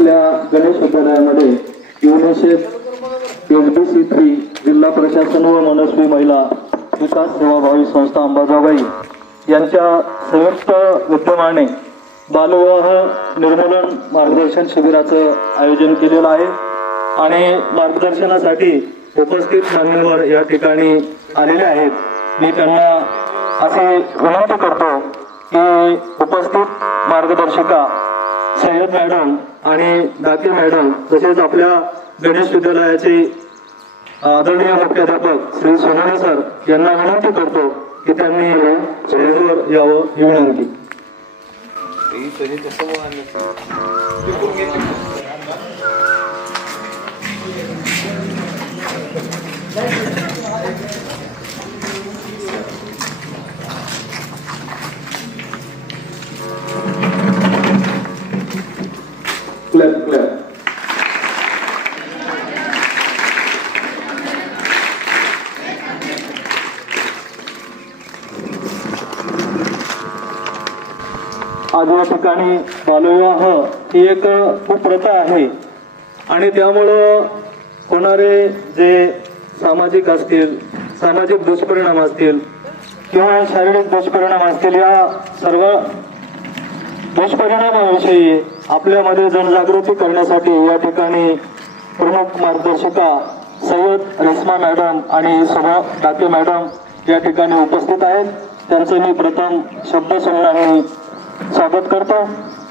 आपल्या गणेश विद्यालयामध्ये UNICEF SBC3 जिल्हा प्रशासन व मनस्वी महिला विकास सेवाभावी संस्था अंबाजोगाई यांच्या संयुक्त विद्यमाने बालविवाह निर्मूलन मार्गदर्शन शिबिराचं आयोजन केलेलं आहे आणि मार्गदर्शनासाठी उपस्थित मान्यवर या ठिकाणी आलेले आहेत. मी त्यांना असे विनंती करतो की उपस्थित मार्गदर्शिका सय्यद मॅडम आणि दाते मॅडम तसेच आपल्या गणेश विद्यालयाचे आदरणीय मुख्याध्यापक श्री सोनवणे सर यांना विनंती करतो की त्यांनी स्टेजवर यावं ही विनंती. आज या ठिकाणी बालविवाह ही एक कुप्रथा आहे आणि त्यामुळं होणारे जे सामाजिक असतील, सामाजिक दुष्परिणाम असतील किंवा शारीरिक दुष्परिणाम असतील, या सर्व दुष्परिणामाविषयी आपल्यामध्ये जनजागृती करण्यासाठी या ठिकाणी प्रमुख मार्गदर्शिका सय्यद रेश्मा मॅडम आणि सुभा दाते मॅडम या ठिकाणी उपस्थित आहेत. त्यांचं मी प्रथम शब्दसंग्रहाने स्वागत करतो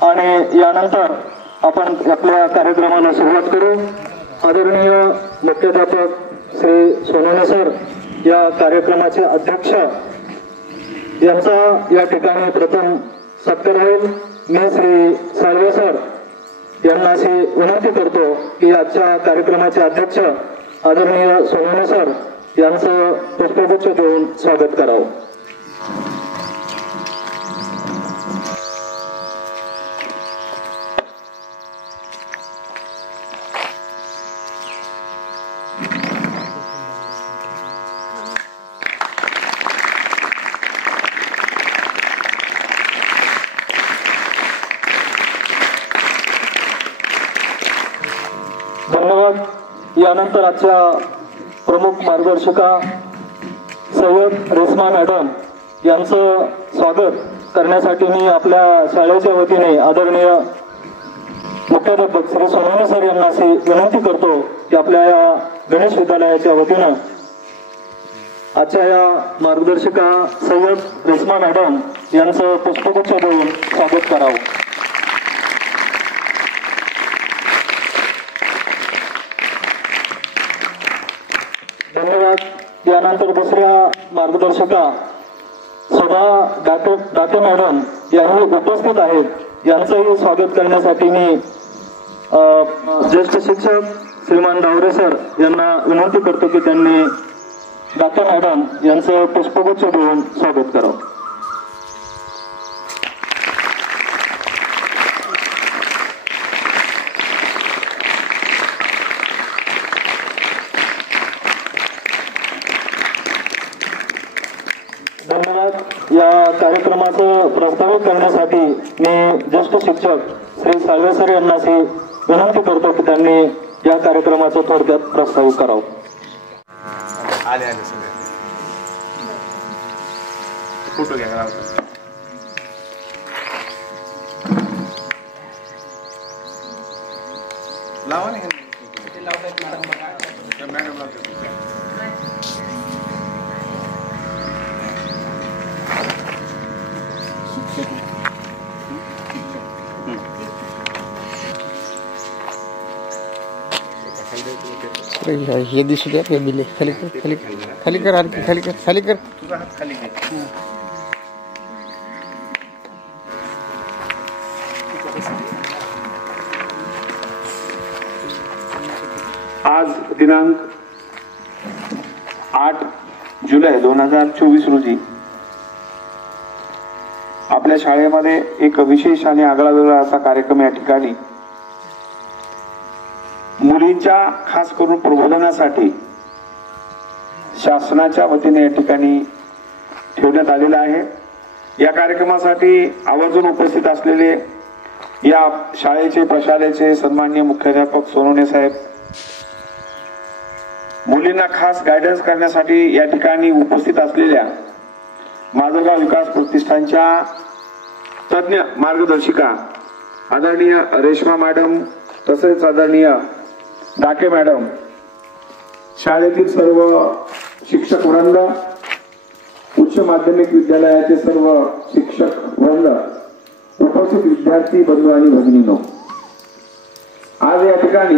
आणि यानंतर आपण आपल्या कार्यक्रमाला सुरुवात करू. आदरणीय मुख्याध्यापक श्री सोनवणे सर या कार्यक्रमाचे अध्यक्ष यांचा या ठिकाणी प्रथम सत्कार होईल. मी श्री साळवे सर यांना अशी विनंती करतो की आजच्या कार्यक्रमाचे अध्यक्ष आदरणीय सोनवणे सर यांचं पुष्पगुच्छ देऊन स्वागत करावं. धन्यवाद. यानंतर आजच्या प्रमुख मार्गदर्शिका सय्यद रेश्मा मॅडम यांचं स्वागत करण्यासाठी मी आपल्या शाळेच्या वतीने आदरणीय मुख्याध्यापक श्री सोनवणे सर यांना अशी विनंती करतो की आपल्या या गणेश विद्यालयाच्या वतीनं आजच्या या मार्गदर्शिका सय्यद रेश्मा मॅडम यांचं पुष्पगुच्छ देऊन स्वागत करावं. धन्यवाद. यानंतर दुसऱ्या मार्गदर्शिका सुभा दाते मॅडम याही उपस्थित आहेत. यांचंही स्वागत करण्यासाठी मी ज्येष्ठ शिक्षक श्रीमान डावरे सर यांना विनंती करतो की त्यांनी दाते मॅडम यांचं पुष्पगुच्छ देऊन स्वागत करावं. धन्यवाद. या कार्यक्रमाचं प्रस्तावित करण्यासाठी मी ज्येष्ठ शिक्षक श्री साळवे सर यांना अशी विनंती करतो की त्यांनी या कार्यक्रमाचं थोडक्यात प्रस्तावित करावं. फोटो घ्या लावा नाही मॅडम हे दिसू द्या. हे बिले खाली कर, खाली खाली कर, आणखी खाली कर, खाली कर. तुझा हात खाली घे. आज दिनांक 8 जुलै 2024 रोजी आपल्या शाळेमध्ये एक विशेष आणि आगळा वेगळा असा कार्यक्रम या ठिकाणी मुलींच्या खास करून प्रबोधनासाठी शासनाच्या वतीने या ठिकाणी ठेवण्यात आलेला आहे. या कार्यक्रमासाठी आवर्जून उपस्थित असलेले या शाळेचे प्रशालेचे सन्माननीय मुख्याध्यापक सोनवणे साहेब, मुलींना खास गायडन्स करण्यासाठी या ठिकाणी उपस्थित असलेल्या माजलगाव विकास प्रतिष्ठानच्या तज्ञ मार्गदर्शिका आदरणीय रेश्मा मॅडम, तसेच आदरणीय डाके मॅडम, शाळेतील सर्व शिक्षक वृंद, उच्च माध्यमिक विद्यालयाचे सर्व शिक्षक वृंद, उपस्थित विद्यार्थी बंधू आणि भगिनींनो, आज या ठिकाणी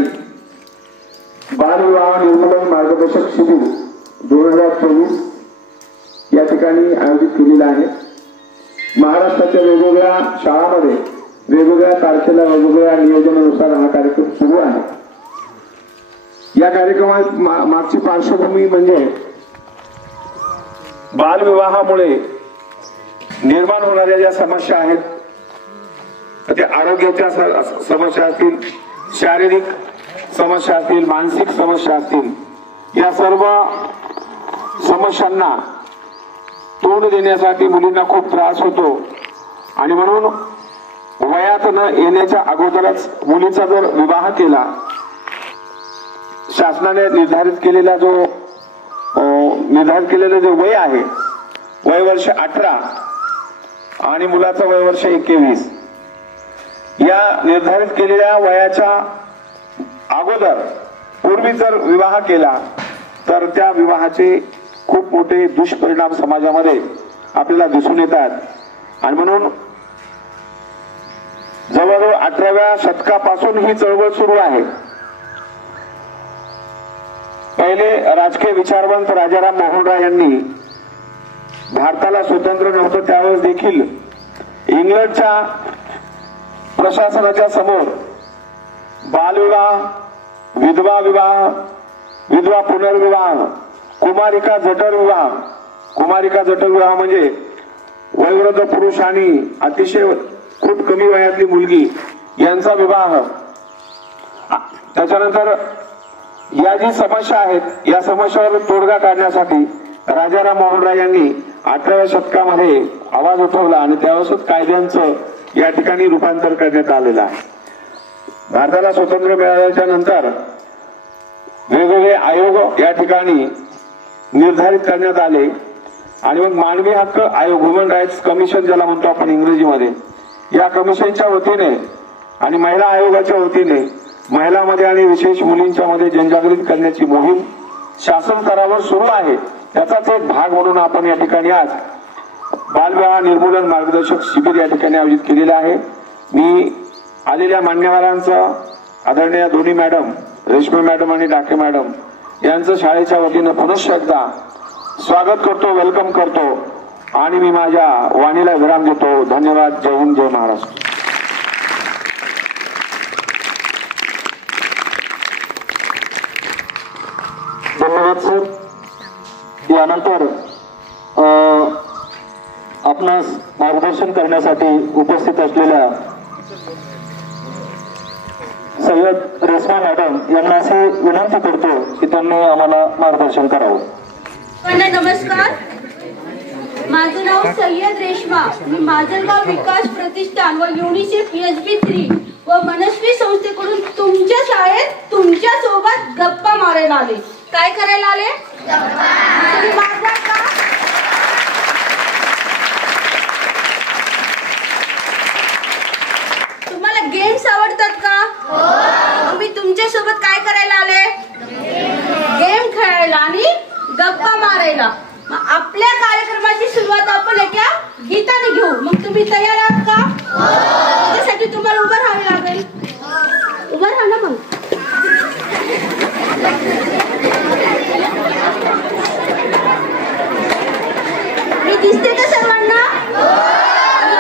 बालविवाह निर्मूलन मार्गदर्शक शिबिर 2024 या ठिकाणी आयोजित केलेलं आहे. महाराष्ट्राच्या वेगवेगळ्या शाळांमध्ये वेगवेगळ्या तारखेला वेगवेगळ्या नियोजनानुसार हा कार्यक्रम सुरू आहे. या कार्यक्रमात मागची पार्श्वभूमी म्हणजे बालविवाहामुळे निर्माण होणाऱ्या ज्या समस्या आहेत, त्या आरोग्याच्या समस्या असतील, शारीरिक समस्या असतील, मानसिक समस्या असतील, या सर्व समस्यांना तोंड देण्यासाठी मुलींना खूप त्रास होतो आणि म्हणून वयात न येण्याच्या अगोदरच मुलीचा जर विवाह केला, शासनाने निर्धारित केलेला जो वय आहे, वय वर्ष 18 आणि मुलाचं वय वर्ष 21, या निर्धारित केलेल्या वयाच्या अगोदर पूर्वी जर विवाह केला तर त्या विवाहाचे खूप मोठे दुष्परिणाम समाजामध्ये आपल्याला दिसून येतात. आणि म्हणून जवळजवळ 18व्या शतकापासून ही चळवळ सुरू आहे. पहिले राजकीय विचारवंत राजाराम मोहन राय यांनी भारताला स्वातंत्र्य नव्हतं त्यावेळेस देखील इंग्लंडच्या प्रशासनाच्या समोर बालविवाह, विधवा विवाह, विधवा पुनर्विवाह, कुमारिका जठर विवाह म्हणजे वयोवृद्ध पुरुष आणि अतिशय खूप कमी वयातली मुलगी यांचा विवाह. त्याच्यानंतर या जी समस्या आहेत, या समस्यावर तोडगा काढण्यासाठी राजाराम मोहन राय यांनी 18व्या शतकामध्ये आवाज उठवला आणि त्यावेळेसच कायद्यांचं या ठिकाणी रूपांतर करण्यात आलेलं आहे. भारताला स्वातंत्र्य मिळाल्याच्या नंतर वेगवेगळे आयोग या ठिकाणी निर्धारित करण्यात आले आणि मग मानवी हक्क आयोग, ह्युमन राईट्स कमिशन ज्याला म्हणतो आपण इंग्रजीमध्ये, या कमिशनच्या वतीने आणि महिला आयोगाच्या वतीने महिलांमध्ये आणि विशेष मुलींच्या मध्ये जनजागृती करण्याची मोहीम शासन स्तरावर सुरू आहे. त्याचाच एक भाग म्हणून आपण या ठिकाणी आज बालविवाह निर्मूलन मार्गदर्शक शिबिर या ठिकाणी आयोजित केलेलं आहे. मी आलेल्या मान्यवरांचं, आदरणीय दोन्ही मॅडम, रेश्मा मॅडम आणि डाके मॅडम यांचं शाळेच्या वतीनं पुनश्च एकदा स्वागत करतो, वेलकम करतो आणि मी माझ्या वाणीला विराम देतो. धन्यवाद. जय हिंद, जय महाराष्ट्र. धन्यवाद सर. यानंतर आपणास मार्गदर्शन करण्यासाठी उपस्थित असलेल्या सय्यद रेश्मा मॅडम यांना असे विनंती करतो की त्यांनी आम्हाला मार्गदर्शन करावं. नमस्कार, माझं नाव सय्यद रेश्मा. मी माजलगाव विकास प्रतिष्ठान व युनिसेफ SB3 व मनस्वी संस्थेकडून तुमच्या शाळेत तुमच्या सोबत गप्पा मारायला आले. काय करायला आले? तुम्ही मारणार का? तुम्हाला गेम्स आवडतात का? मी तुमच्या सोबत काय करायला आले? गेम खेळायला आणि गप्पा मारायला. आपल्या कार्यक्रमाची सुरुवात आपण एका गीताने घेऊ. मग तुम्ही तयार आहात का? त्यासाठी तुम्हाला उभं राहावे लागेल. उभं राहा ना. मग मी दिसते का सर्वांना?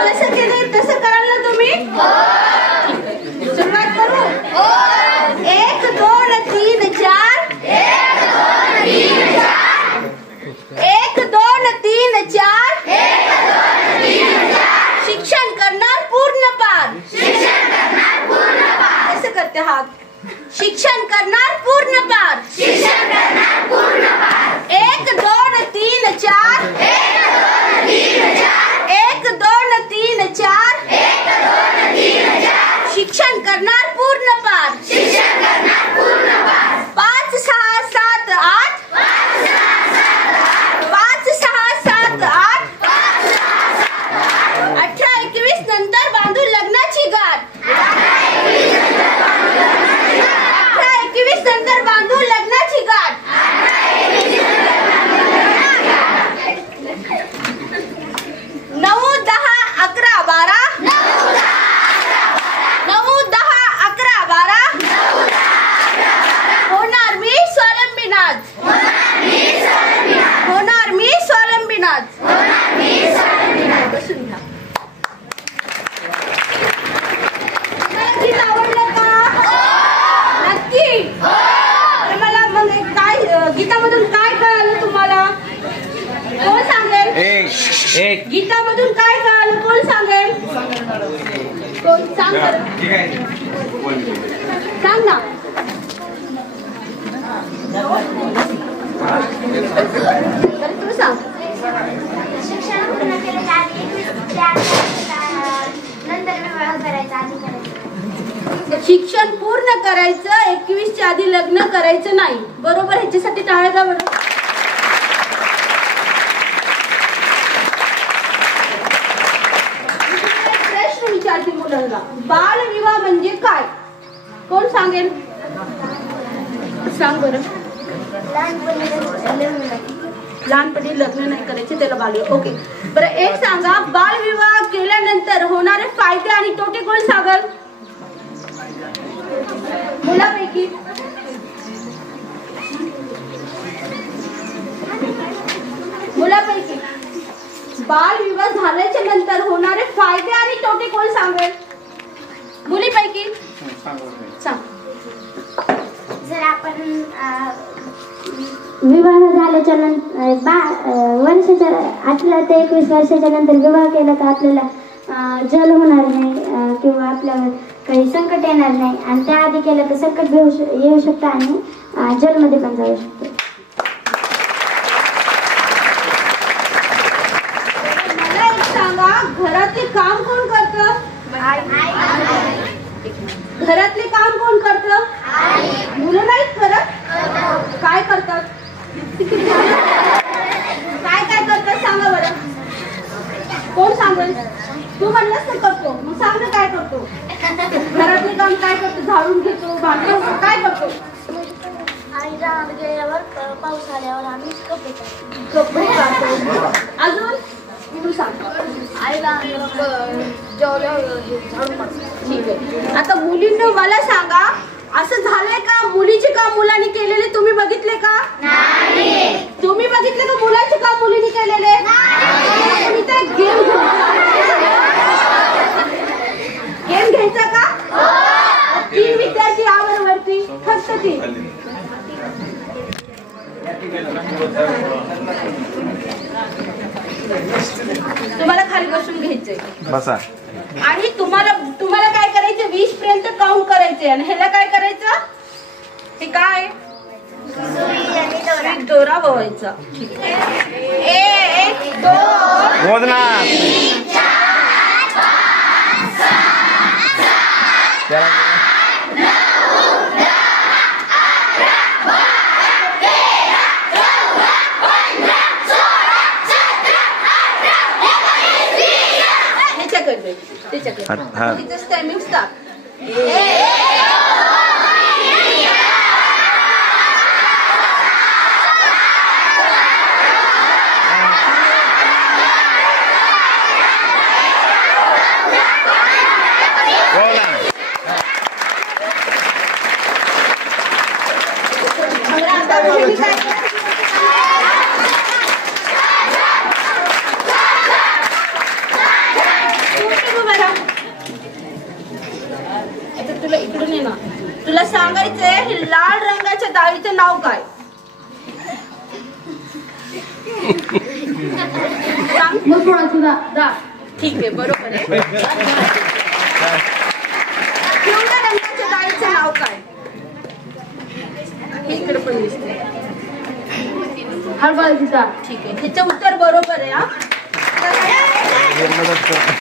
जसं केलं तसं कराल ना तुम्ही? सुरुवात करू. 1 2 3 4. 1 2 3 4. शिक्षण करणार पूर्ण पार. कसं करते हात? शिक्षण करणार पूर्ण पार. 1 2 3 4. 1 2 3 4. शिक्षण करणार पूर्ण पार 5 6 7 8 5 6 7 8 18 21 नंतर बांधून लग्नाची गाठ 18 21 नंतर बांधून लग्नाची गाठ 9 10 11 12 9 10 11 12 होणार मी स्वावलंबी नाच होणार मी स्वावलंबी नाच बसून घ्या. तुम्हाला गीत आवडलं का? नक्की. तर मला मग काय गीतामधून काय कळालं तुम्हाला? कोण सांगेल? गीतामधून काय कळालं? कोण सांगेल? कोण सांग बरं. सांग ना. बरं तू सांग. शिक्षण पूर्ण केलं आधी नंतर विवाह करायचा आधी करायचा. शिक्षण पूर्ण करायचं 21 च्या आधी लग्न करायचं नाही. बरोबर. ह्याच्यासाठी टाळ्या द्या बरं. प्रश्न विचारते मुलांना. बालविवाह म्हणजे काय? कोण सांगेल? सांग बरं. लहानपणी लग्न नाही करायचे त्याला बालविवाह. ओके बरं. एक सांगा, बालविवाह केल्यानंतर होणारे फायदे आणि तोटे कोण सांगेल? मुलापैकी बालविवाह झाल्याच्या नंतर होणारे फायदे आणि तोटे कोण सांगेल? मुलीपैकी सांग. जर आपण विवाह झाल्याच्या नंतर वर्षाच्या 18 ते 21 वर्षाच्या नंतर विवाह केला तर आपल्याला जल होणार नाही किंवा आपल्यावर काही संकट येणार नाही. आणि त्याआधी केलं तर संकट येऊ शकतं आणि जलमध्ये पण जाऊ शकतो. मला एक सांगा, घरातले काम कोण करतं? घरातले काम कोण करतं? मुलं नाहीत करत. काय करतात? काय करतात सांगा बरं. कोण सांगेल? तू म्हणलंस तर करतो. मग सांग ना काय करतो? घरातले काम काय करतो? झाडून घेतो, भांडतो, काय करतो? आणि रानात गेल्यावर पाऊस आल्यावर आम्ही कपडे काढतो. अजून तू सांग. आईला झाडून मारतो. ठीक आहे. आता मुलींना मला सांगा, असं झालंय का मुलीचे काम मुलांनी केलेले तुम्ही बघितले का? तुम्ही बघितले का मुलाचे काम मुलींनी केलेले? तुम्ही तर गेम घ्यायचा का? 3 विद्यार्थी यावर वरती फक्त 3. तुम्हाला खाली बसून घ्यायचंय बसा. आणि तुम्हाला काय करायचं? 20 पर्यंत काउंट करायचे. आणि ह्याला काय करायचं? हे काय? दोरा ववायचा. 1 2 मोजना. त्याच्याकडे टायमिंग स्टार्ट. तुला इकडून ये ना. तुला सांगायचंय हे लाल रंगाच्या डाळीचं नाव काय? ठीक आहे, बरोबर आहे. पिवळ्या रंगाच्या डाळीचं नाव काय? इकडे पण दिसते. हरभऱ्याची डाळ. ठीक आहे, ह्याचं उत्तर बरोबर आहे. हा